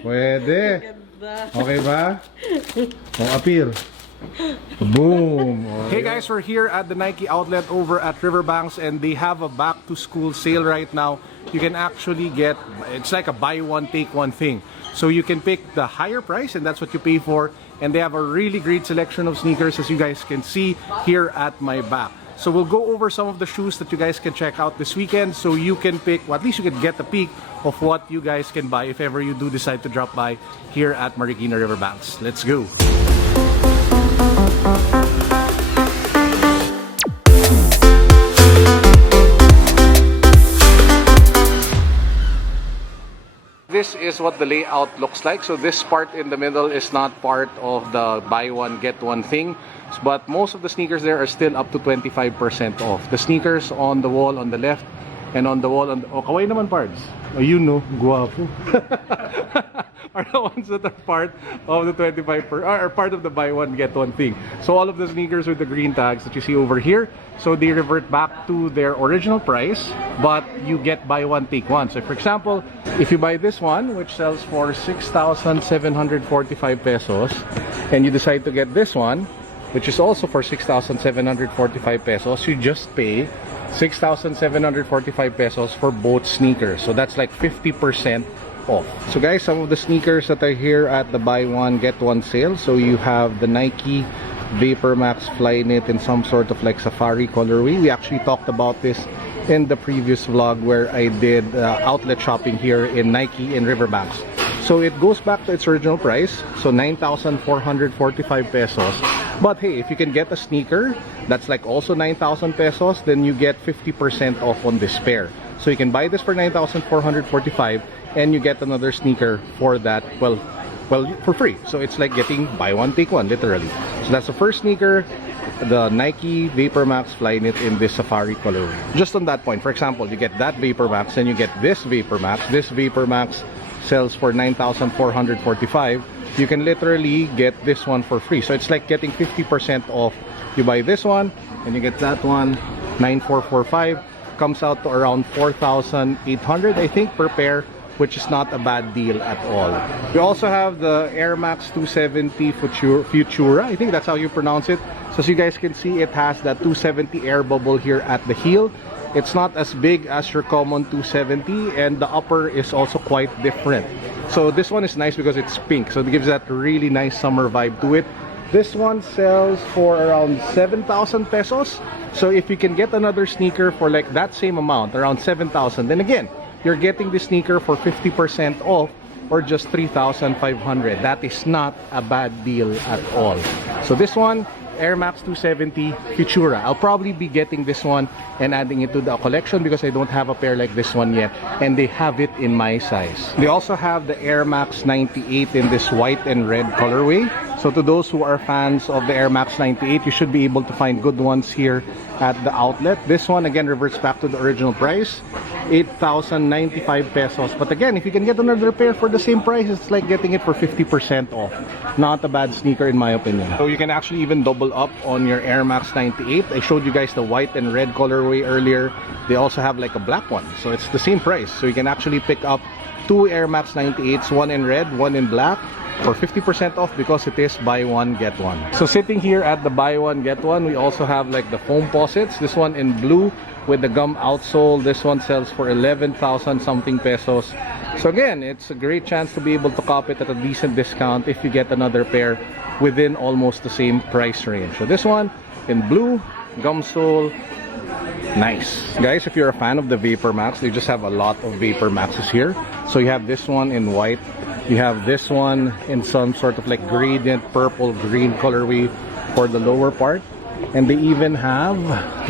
Pwede. Okay ba? Oh, appear. Boom. Hey guys, we're here at the Nike outlet over at Riverbanks, and they have a back to school sale right now. You can actually get, it's like a buy one take one thing. So you can pick the higher price and that's what you pay for, and they have a really great selection of sneakers, as you guys can see here at my back. So we'll go over some of the shoes that you guys can check out this weekend, so you can pick, well, at least you can get a peek of what you guys can buy if ever you do decide to drop by here at Marikina Riverbanks. Let's go. This is what the layout looks like. So this part in the middle is not part of the buy one get one thing, but most of the sneakers there are still up to 25% off. The sneakers on the wall on the left and on the wall on the, oh, kaway naman parts. Oh, you know, guwapo. Are the ones that are part of the 25% are part of the buy one get one thing. So all of the sneakers with the green tags that you see over here, so they revert back to their original price, but you get buy one take one. So for example, if you buy this one, which sells for 6,745 pesos, and you decide to get this one, which is also for 6,745 pesos, you just pay 6,745 pesos for both sneakers. So that's like 50% off. So guys, some of the sneakers that are here at the buy one get one sale. So you have the Nike Vapor Max FlyKnit in some sort of like safari colorway. We actually talked about this in the previous vlog where I did outlet shopping here in Nike in Riverbanks. So it goes back to its original price, so 9,445 pesos. But hey, if you can get a sneaker that's like also 9,000 pesos, then you get 50% off on this pair. So you can buy this for 9,445 and you get another sneaker for that, well, for free. So it's like getting buy one take one, literally. So that's the first sneaker, the Nike Vapor Max FlyKnit in this safari colorway. Just on that point, for example, you get that Vapor Max and you get this Vapor Max. This Vapor Max sells for 9,445. You can literally get this one for free. So it's like getting 50% off. You buy this one and you get that one, 9,445. Comes out to around 4,800, I think, per pair, which is not a bad deal at all. We also have the Air Max 270 Futura. I think that's how you pronounce it. So as you guys can see, it has that 270 air bubble here at the heel. It's not as big as your common 270, and the upper is also quite different. So this one is nice because it's pink, so it gives that really nice summer vibe to it. This one sells for around 7,000 pesos. So if you can get another sneaker for like that same amount, around 7,000, then again, you're getting the sneaker for 50% off or just 3,500. That is not a bad deal at all. So this one, Air Max 270 Futura. I'll probably be getting this one and adding it to the collection because I don't have a pair like this one yet, and they have it in my size. They also have the Air Max 98 in this white and red colorway. So to those who are fans of the Air Max 98, you should be able to find good ones here at the outlet. This one again reverts back to the original price, 8,095 pesos. But again, if you can get another pair for the same price, it's like getting it for 50% off. Not a bad sneaker in my opinion. So you can actually even double up on your Air Max 98. I showed you guys the white and red colorway earlier. They also have like a black one, so it's the same price. So you can actually pick up two Air Max 98s, one in red, one in black, for 50% off because it is buy one get one. So sitting here at the buy one get one, we also have like the Foamposites. This one in blue with the gum outsole. This one sells for 11,000 something pesos. So again, it's a great chance to be able to cop it at a decent discount if you get another pair within almost the same price range. So this one in blue, gum sole, nice. Guys, if you're a fan of the Vapor Max, they just have a lot of Vapor Maxes here. So you have this one in white, you have this one in some sort of like gradient purple green colorway for the lower part, and they even have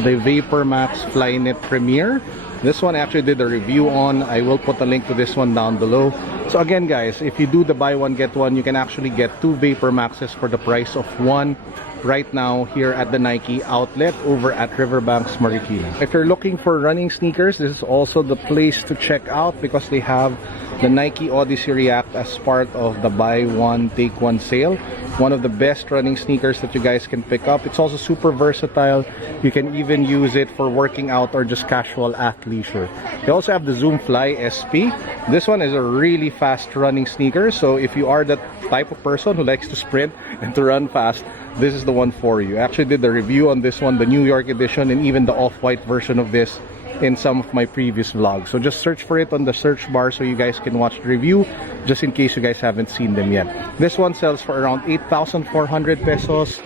the Vapor Max FlyKnit Premier. This one I actually did a review on. I will put a link to this one down below. So again guys, if you do the buy one get one, you can actually get two Vapor Maxes for the price of one right now here at the Nike outlet over at Riverbanks, Marikina. If you're looking for running sneakers, this is also the place to check out because they have the Nike Odyssey React as part of the buy one take one sale. One of the best running sneakers that you guys can pick up. It's also super versatile. You can even use it for working out or just casual athleisure. They also have the Zoom Fly SP. This one is a really fast running sneaker, so if you are that type of person who likes to sprint and to run fast, this is the one for you. I actually did the review on this one, the New York edition, and even the off-white version of this in some of my previous vlogs. So just search for it on the search bar so you guys can watch the review, just in case you guys haven't seen them yet. This one sells for around 8,400 pesos.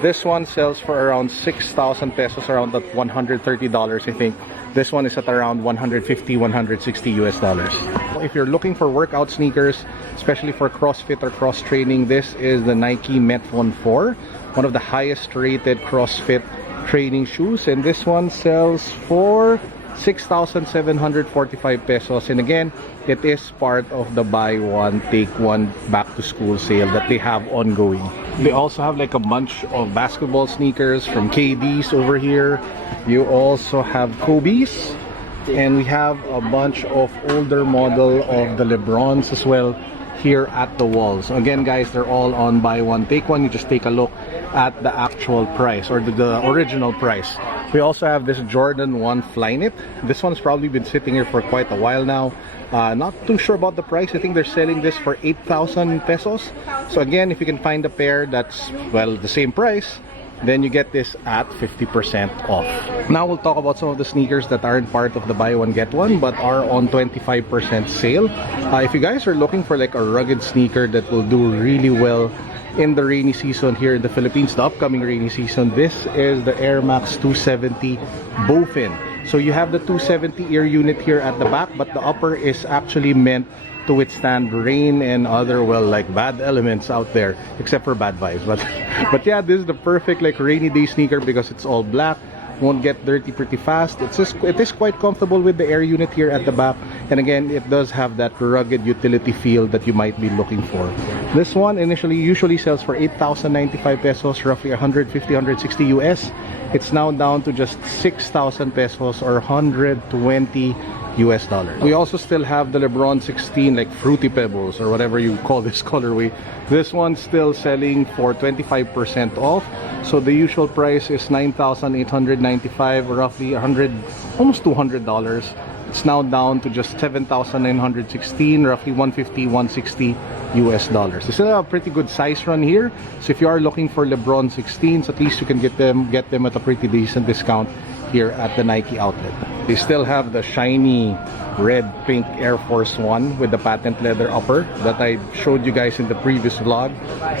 This one sells for around 6,000 pesos, around that $130 I think. This one is at around 150, 160 US dollars. If you're looking for workout sneakers, especially for CrossFit or cross training, this is the Nike Metron 4, one of the highest rated CrossFit training shoes, and this one sells for 6,745 pesos. And again, it is part of the buy one take one back to school sale that they have ongoing. They also have like a bunch of basketball sneakers from KD's over here. You also have Kobe's, and we have a bunch of older model of the LeBrons as well here at the walls. Again guys, they're all on buy one take one. You just take a look at the actual price, or the original price. We also have this Jordan 1 FlyKnit. This one's probably been sitting here for quite a while now. Not too sure about the price. I think they're selling this for 8,000 pesos. So again, if you can find a pair that's, well, the same price, then you get this at 50% off. Now we'll talk about some of the sneakers that aren't part of the buy one get one but are on 25% sale. If you guys are looking for like a rugged sneaker that will do really well in the rainy season here in the Philippines, the upcoming rainy season, this is the Air Max 270 Bowfin. So you have the 270 ear unit here at the back, but the upper is actually meant to withstand rain and other, well, like bad elements out there, except for bad vibes. But yeah, this is the perfect like rainy day sneaker because it's all black, won't get dirty pretty fast. It is quite comfortable with the air unit here at the back, and again, it does have that rugged utility feel that you might be looking for. This one usually sells for 8,095 pesos, roughly 150, 160 US. It's now down to just 6,000 pesos or 120 US dollars. We also still have the LeBron 16, like Fruity Pebbles or whatever you call this colorway. This one's still selling for 25% off. So the usual price is 9,895, roughly almost $200. It's now down to just 7,916, roughly 150, 160 US dollars. This is a pretty good size run here. So if you are looking for LeBron 16s, at least you can get them at a pretty decent discount here at the Nike outlet. They still have the shiny red pink Air Force 1 with the patent leather upper that I showed you guys in the previous vlog.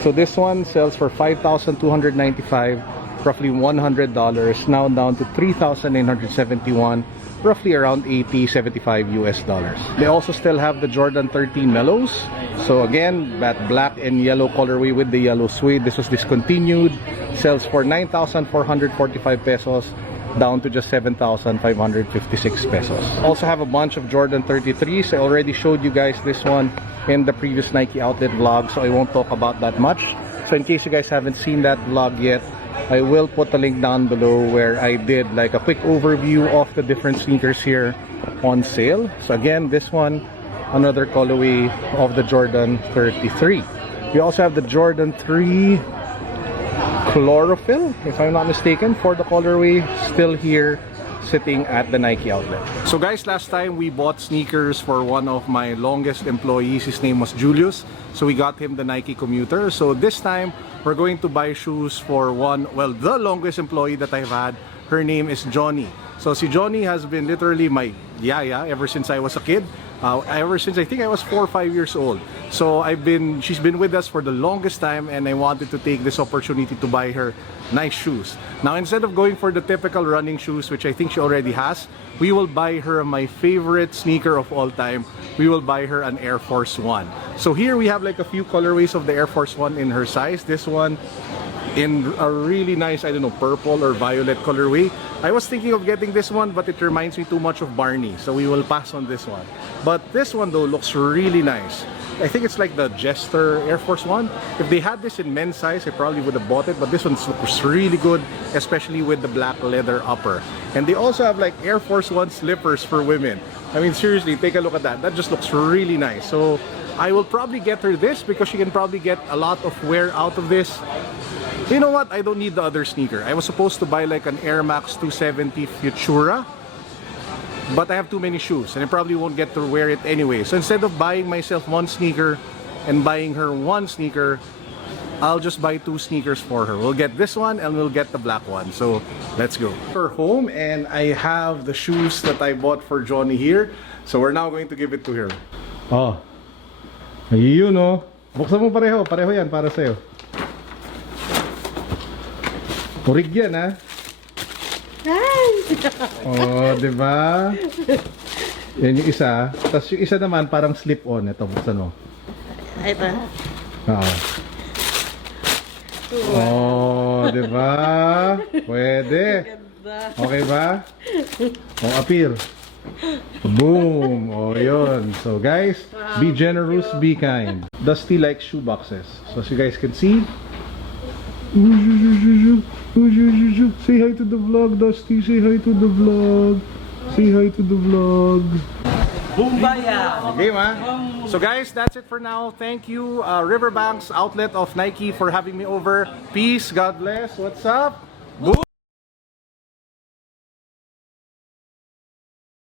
So this one sells for 5,295, roughly $100, now down to 3,971, roughly around 80, 75 US dollars. They also still have the Jordan 13 Mellows. So again, that black and yellow colorway with the yellow suede. This was discontinued. Sells for 9,445 pesos, down to just 7,556 pesos. Also have a bunch of Jordan 33s. I already showed you guys this one in the previous Nike outlet vlog, so I won't talk about that much. So in case you guys haven't seen that vlog yet, I will put a link down below where I did like a quick overview of the different sneakers here on sale. So again, this one, another colorway of the Jordan 33. We also have the Jordan 3 Chlorophyll, if I'm not mistaken, for the colorway, still here sitting at the Nike outlet. So guys, last time we bought sneakers for one of my longest employees. His name was Julius, so we got him the Nike Commuter. So this time we're going to buy shoes for the longest employee that I've had. Her name is Johnny. So si Johnny has been literally my yaya ever since I was a kid. Ever since I think I was 4 or 5 years old. So she's been with us for the longest time, and I wanted to take this opportunity to buy her nice shoes. Now instead of going for the typical running shoes, which I think she already has, we will buy her my favorite sneaker of all time. We will buy her an Air Force 1. So here we have like a few colorways of the Air Force 1 in her size. This one in a really nice, I don't know, purple or violet colorway. I was thinking of getting this one, but it reminds me too much of Barney, so we will pass on this one. But this one though looks really nice. I think it's like the Jester Air Force 1. If they had this in men's size, I probably would have bought it, but this one looks really good, especially with the black leather upper. And they also have like Air Force 1 slippers for women. I mean, seriously, take a look at that. That just looks really nice. So I will probably get her this because she can probably get a lot of wear out of this. You know what? I don't need the other sneaker. I was supposed to buy like an Air Max 270 Futura, but I have too many shoes and I probably won't get to wear it anyway. So instead of buying myself one sneaker and buying her one sneaker, I'll just buy 2 sneakers for her. We'll get this one and we'll get the black one. So let's go. We're home and I have the shoes that I bought for Johnny here. So we're now going to give it to her. Oh, ayun oh. Buksan mo pareho. Pareho yan para sa'yo. Purig yan ha. Oh, diba? Yan yung isa. Tapos yung isa naman parang slip-on. Ito, buksan mo. Ito. Oo. Oh, diba? Pwede. Okay ba? Oh, appear. Boom! Oh, yun. So guys, be generous, be kind. Dusty likes shoe boxes. So as you guys can see, say hi to the vlog, Dusty. Say hi to the vlog. Say hi to the vlog. Bumbaya! Okay, ma. So guys, that's it for now. Thank you, Riverbanks outlet of Nike, for having me over. Peace. God bless. What's up? Boom!